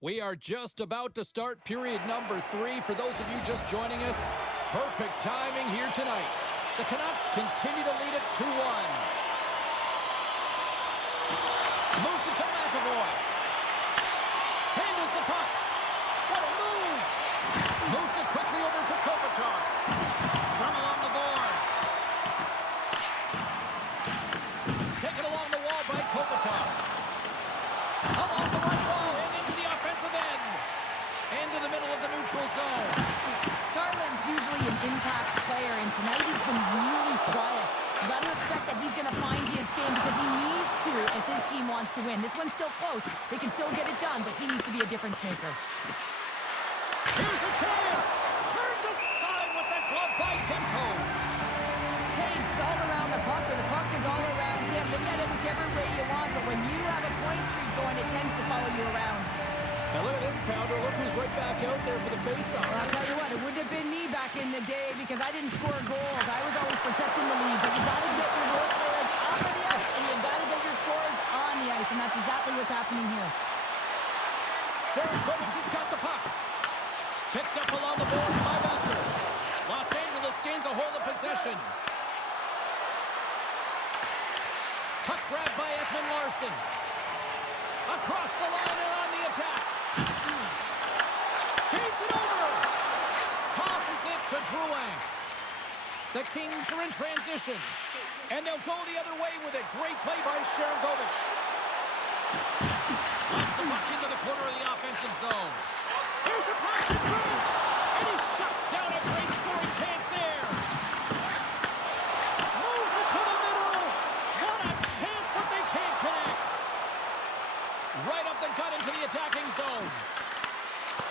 We are just about to start period number 3. For those of you just joining us, perfect timing here tonight. The Canucks continue to lead it 2-1. Moves it to McAvoy. Handles the puck. What a move! Moves it quickly over to Kopitar. Strung along the boards. Taken along the wall by Kopitar. Along the right wall and into the offensive end. Into the middle of the neutral zone. Garland's usually an impact player, and tonight he's been really quiet. You got to expect that he's going to find his game because he needs to if this team wants to win. This one's still close. They can still get it done, but he needs to be a difference maker. Here's a chance! Turned aside with that glove by Demko. Taves is all around the puck, or the puck is all around him. Look at it whichever way you want, but when you have a point streak going, it tends to follow you around. Now look at this, Pounder. Look who's right back out there for the faceoff. Well, I'll tell you what, it wouldn't have been me back in the day because I didn't score goals. I was always protecting the lead, but you got to get your role players off of the ice, and you've got to get your scores on the ice, and that's exactly what's happening here. Sharangovich has got the puck. Picked up along the boards by Messer. Los Angeles gains a hold of possession. Puck grabbed by Ekman-Larsson. Across the line and on the attack. Feeds it over. Tosses it to Drouin. The Kings are in transition. And they'll go the other way with it. Great play by Sharangovich. Knocks the puck into the corner of the offensive zone. Here's a pass to Trent. And he shuts down a great scoring chance there. Moves it to the middle. What a chance, but they can't connect. Right up the gut into the attacking zone.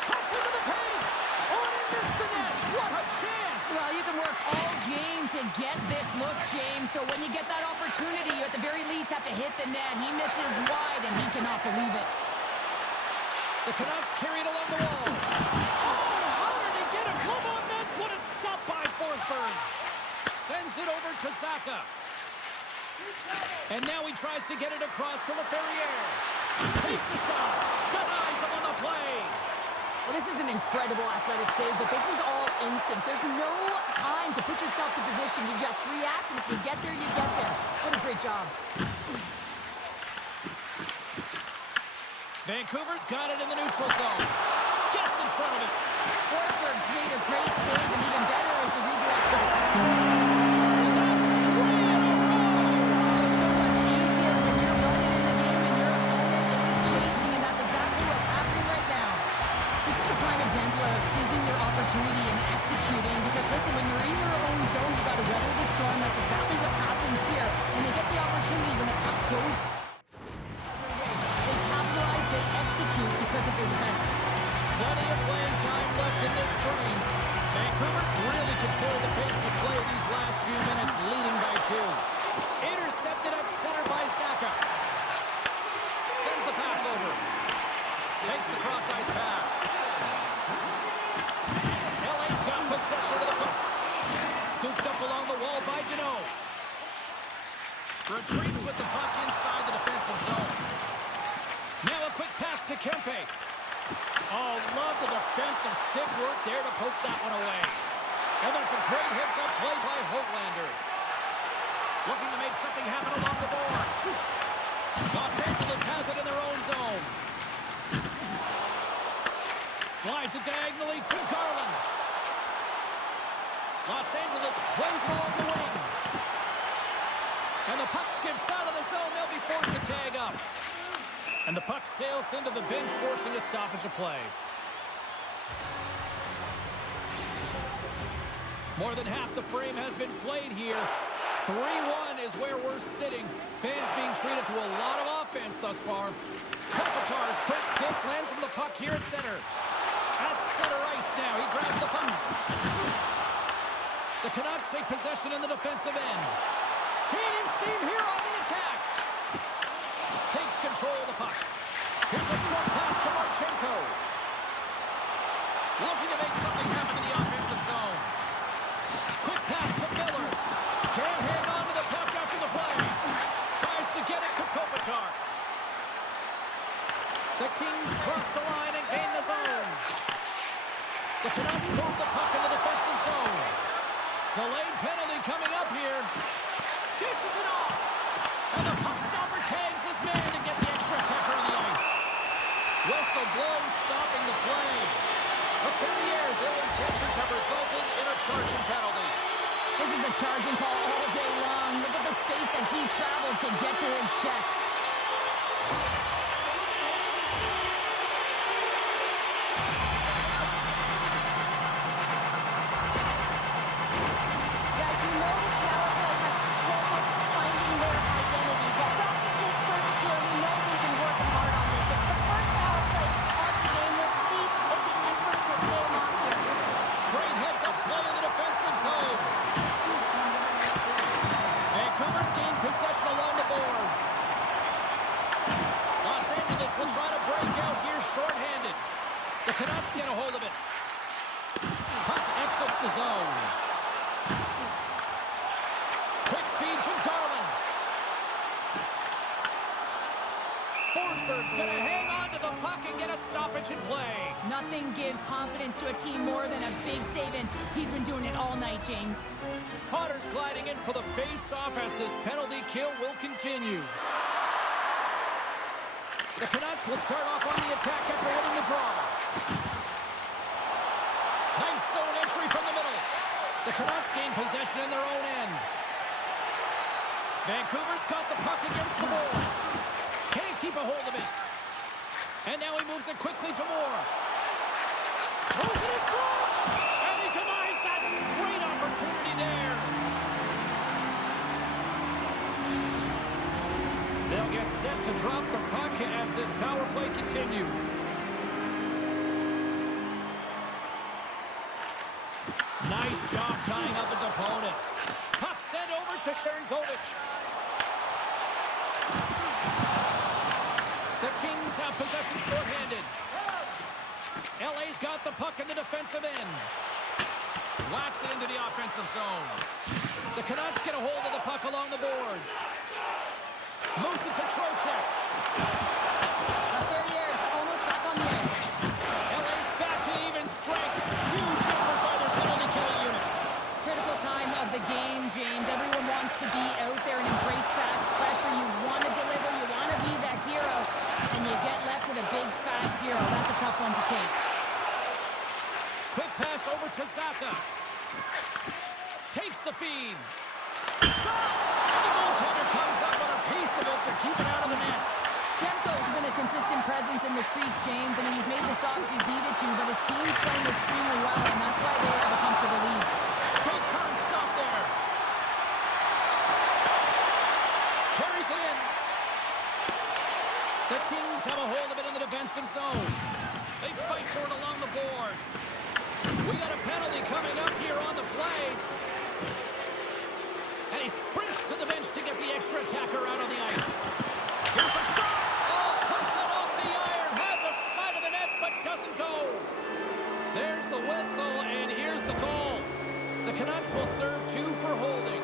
Cuts into the paint. Oh, and he missed the net. What a chance. Well, you can work all game to get this look, James. So when you get that opportunity, you at the very least have to hit the net. He misses wide, and he cannot believe it. The Canucks carry it along the wall. Oh, how did he get a glove on net? What a stop by Forsberg. Sends it over to Zacha. And now he tries to get it across to Laferriere. Takes a shot. Denies him on the play. Well, this is an incredible athletic save, but this is all instinct. There's no time to put yourself to position. You just react, and if you get there, you get there. What a great job. Vancouver's got it in the neutral zone. Gets in front of it. Forsberg's made a great save, and even better is the redirect. That's 3 in a row. So much easier when you're running in the game and your opponent is chasing, and that's exactly what's happening right now. This is a prime example of seizing your opportunity and executing, because listen, when you're in your own zone, you got to weather the storm. That's exactly what happens here, and they get the opportunity when the puck goes. They capitalize, they execute because of their defense. Plenty of playing time left in this frame. Vancouver's really controlled the pace of play these last few minutes, leading by 2. Intercepted at center by Zacha. Sends the pass over. Takes the cross-ice pass. LA's got possession of the puck. Scooped up along the wall by Deneau. Retreats with the puck inside the defensive zone. Now a quick pass to Kempe. Oh, love the defensive stick work there to poke that one away. And that's a great hits-up play by Hoglander. Looking to make something happen along the boards. Los Angeles has it in their own zone. Slides it diagonally to Garland. Los Angeles plays it along the wing. And the puck skips out of the zone. They'll be forced to tag up. And the puck sails into the bench, forcing a stoppage of play. More than half the frame has been played here. 3-1 is where we're sitting. Fans being treated to a lot of offense thus far. Kopitar's quick stick lands him the puck here at center. At center ice now. He grabs the puck. The Canucks take possession in the defensive end. Gaining steam here on the attack. Takes control of the puck. Here's a short pass to Marchenko. Looking to make something happen in the offensive zone. Quick pass to Miller. Can't hang on to the puck after the play. Tries to get it to Kopitar. The Kings cross the line and charging penalty. This is a charging call all day long. Look at the space that he traveled to get to his check. Guys, we know this power play has struggled finding their identity, but practice makes perfect here. We know we've been working hard on this. It's the first power play of the game. Let's see if the efforts will pay off here. Great heads-up play in the defensive zone. Vancouver's gained possession along the boards. Los Angeles will try to break out here shorthanded. The Canucks get a hold of it. Puck exits the zone. Quick feed to Garland. Forsberg's going to hang on to the puck and get a stoppage in play. Nothing gives confidence to a team more than a big save, and he's been doing it all night, James. Potter's gliding in for the face-off as this penalty kill will continue. The Canucks will start off on the attack after winning the draw. Nice zone entry from the middle. The Canucks gain possession in their own end. Vancouver's got the puck against the boards. Can't keep a hold of it. And now he moves it quickly to Moore. Throws it in front! And he denies that great opportunity there. They'll get set to drop the puck as this power play continues. Nice job tying up his opponent. Puck sent over to Sharangovich. The Kings have possession shorthanded. LA's got the puck in the defensive end. Whacks it into the offensive zone. The Canucks get a hold of the puck along the boards. Moves it to Trocheck. Up there he is, almost back on the ice. LA's back to even strength. Huge effort by their penalty killing unit. Critical time of the game, James. Everyone wants to be out there and embrace that pressure. You want to deliver, you want to be that hero, and you get left with a big fat zero. That's a tough one to take. Quick pass over to Zacha. Takes the feed. Shot! And the goaltender comes up with a piece of it to keep it out of the net. Demko's been a consistent presence in the crease, James. I mean, he's made the stops he's needed to, but his team's playing extremely well, and that's why they have a comfortable lead. Big time stop there. Carries it in. The Kings have a hold of it in the defensive zone. They fight for it along the boards. We got a penalty coming up here on the play. And he sprints to the bench to get the extra attacker out on the ice. Here's a shot. Oh, puts it off the iron. Had the side of the net, but doesn't go. There's the whistle, and here's the goal. The Canucks will serve 2 for holding.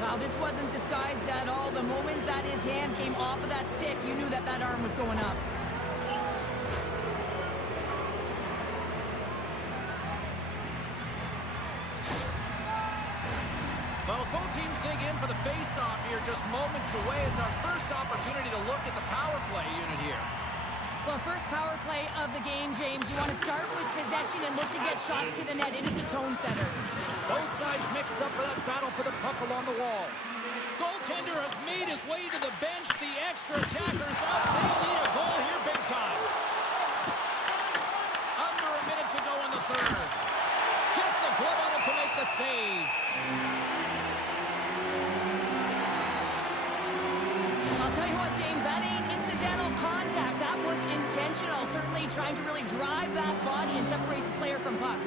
Wow, this wasn't disguised at all. The moment that his hand came off of that stick, you knew that that arm was going up. Well, as both teams dig in for the face-off here, just moments away, it's our first opportunity to look at the power play unit here. Well, first power play of the game, James. You want to start with possession and look to get shots to the net. It is the tone setter. Both sides mixed up for that battle for the puck along the wall. Goaltender has made his way to the bench. The extra attacker's out. They need a goal here big time. Under a minute to go in the third. Gets a glove on it to make the save. I'll tell you what, James, that ain't incidental contact. That was intentional. Certainly trying to really drive that body and separate the player from puck.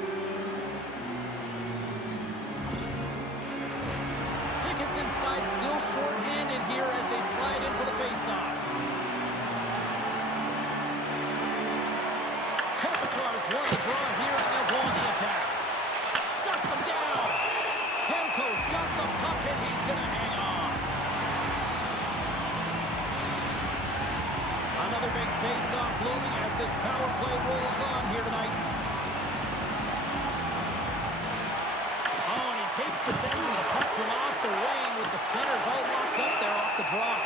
Pickett's inside, still short-handed here as they slide in for the face-off. Kopitar's won the draw here, and they'll go on the attack. Shuts him down. Demko's got the puck, and he's going to hang on. Another big face-off looming as this power play rolls on here tonight. Oh, and he takes possession of the puck from off the wing with the centers all locked up there off the draw.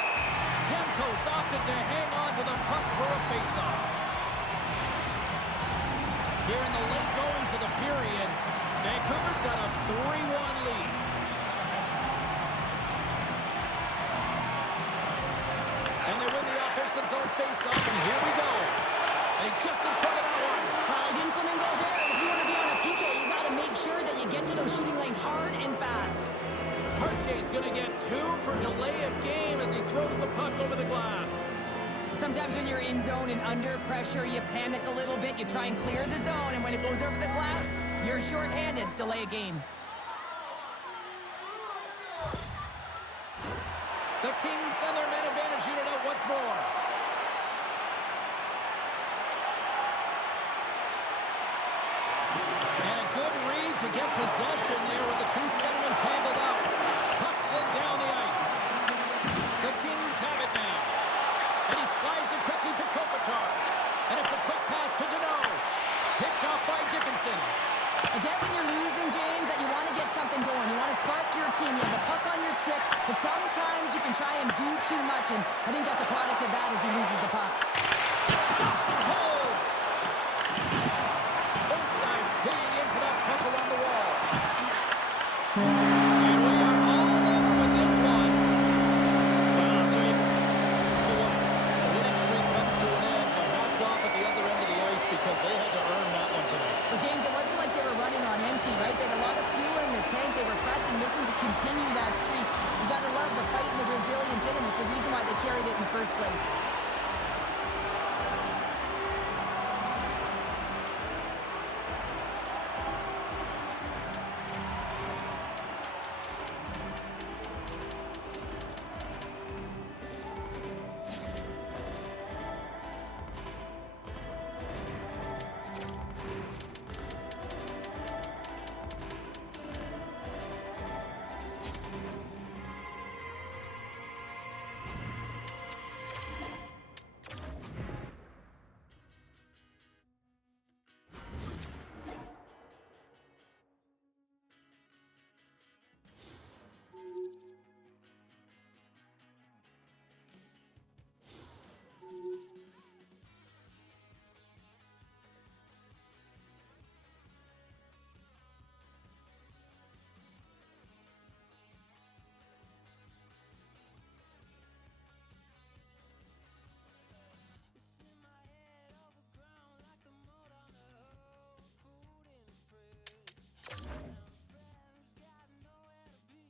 Demko's opted to hang on to the puck for a face-off. Here in the late goings of the period, Vancouver's got a 3-1 lead. And they win the offensive zone face-off, and here we go. And he gets in front of that one. Well, he didn't flamingo there. If you want to be on a PK, you got to make sure that you get to those shooting lanes hard and fast. Cartier's going to get 2 for delay of game as he throws the puck over the glass. Sometimes when you're in zone and under pressure, you panic a little bit. You try and clear the zone, and when it goes over the glass, you're shorthanded. Delay a game. The Kings send their man advantage unit out once more. And a good read to get possession there with the 2 centermen tangled up. Puck slid down the ice. The Kings have it now. And he slides it quickly to Kopitar. And it's a quick pass to Deneau. Picked off by Dickinson. I get when you're losing, James, that you want to get something going. You want to spark your team. You have the puck on your stick, but sometimes you can try and do too much, and I think that's a product of that as he loses the puck. Stops it cold. Both sides digging in for that puck along the wall. And we are all over with this one. Well, I'll tell you what, the winning streak comes to an end, but hats off at the other end of the ice because they had to earn that one tonight. But James, it wasn't like they were running on empty, right? They had a lot of fuel in their tank. They were pressing, looking to continue that streak. You got to love the fight and the resilience in them. It's the reason why they carried it in the first place.